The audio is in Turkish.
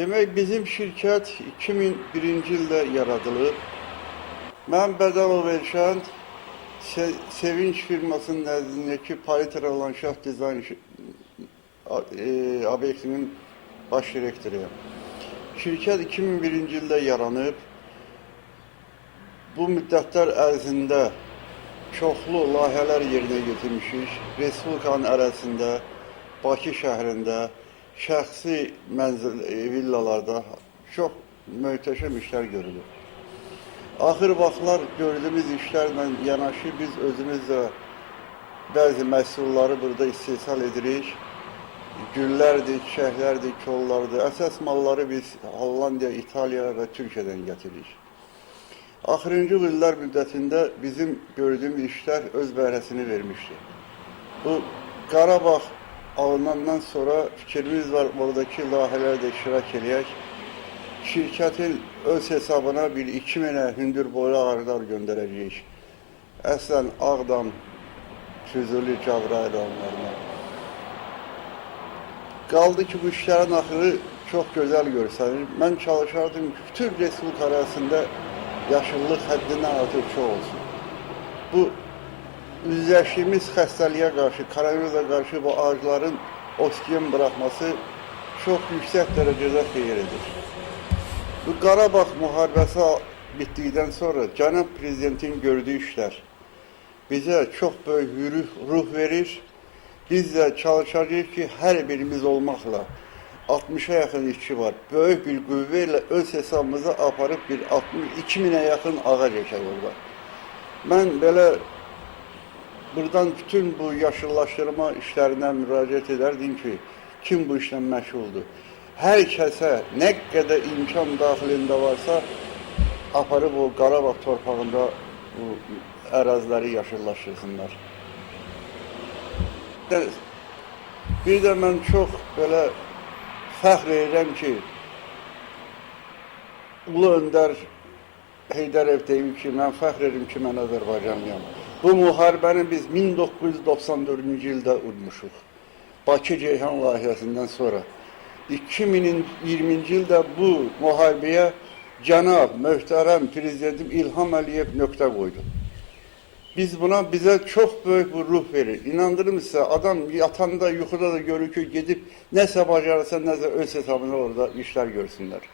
Demək bizim şirkət 2001-ci ildə yaradılıb. Mən Bədəlov Elşən Se Sevinç firmasının nəzdindəki Palitra Landşaft Dizayn e, obyektinin baş direktoruyam. Şirkət 2001-ci ildə yaranıb. Bu müddətlər ərzində çoxlu layihələr yerinə yetirmişik. Respublikanın ərazisində, Bakı şəhərində, şəxsi mənzil e, villalarda çox möhtəşəm işlər görülür. Axır vaxtlar gördüyümüz işlərlə yanaşı biz özümüz də bəzi məhsulları burada istehsal edirik. Güllərdir, çiçəklərdir, kollardır. Əsas malları biz Hollandiya, İtaliya və Türkiyədən gətiririk. Axırıncı illər müddətində bizim gördüyümüz işlər öz bəhrəsini vermişdi. Bu Qarabağ alınandan sonra fikrimiz var oradakı layihələrdə iştirak eləyək. Şirkətin öz hesabına bir 2000-ə hündür boylu ağaclar göndərəcəyik. Əslən Ağdam, Füzuli, Cəbrayıl rayonlarına. Qaldı ki, bu işlərin axırı çox gözəl görsənir. Mən çalışardım ki, bütün Respublika arasında yaşıllıq həddindən artıq çox olsun. Bu üzləşdiyimiz xəstəliyə qarşı, koronavirusa qarşı bu ağacların oksigen buraxması çox yüksək dərəcədə xeyir edir. Bu Qarabağ müharibəsi bitdikdən sonra cənab prezidentin gördüyü işlər bizə çox böyük ruh verir. Biz də çalışacağıq ki, hər birimiz olmaqla 60-a yaxın işçi var. Böyük bir qüvvə ilə öz hesabımıza aparıb bir 60 2000-ə yaxın ağac əkək orada. Mən belə buradan bütün bu yaşıllaşdırma işlərinə müraciət edərdim ki, kim bu işlə məşğuldur? Hər kəsə nə qədər imkan daxilində varsa aparıb o Qarabağ torpağında bu əraziləri yaşıllaşdırsınlar. Bir- də mən çox belə fəxr edirəm ki, Ulu Öndər Heydərov deyir ki, mən fəxr edirəm ki, mən Azərbaycanlıyam. Bu müharibəni biz 1994-cü ildə udmuşuq. Bakı Ceyhan layihəsindən sonra 2020-ci ildə bu müharibəyə cənab, möhtərəm prezidentim İlham Əliyev nöqtə qoydu. Biz buna bizə çox böyük bir ruh verir. İnandırım sizə, adam yatanda, yuxuda da görür ki, gedib nəsə bacarırsa, nəsə öz hesabına orada işlər görsünlər.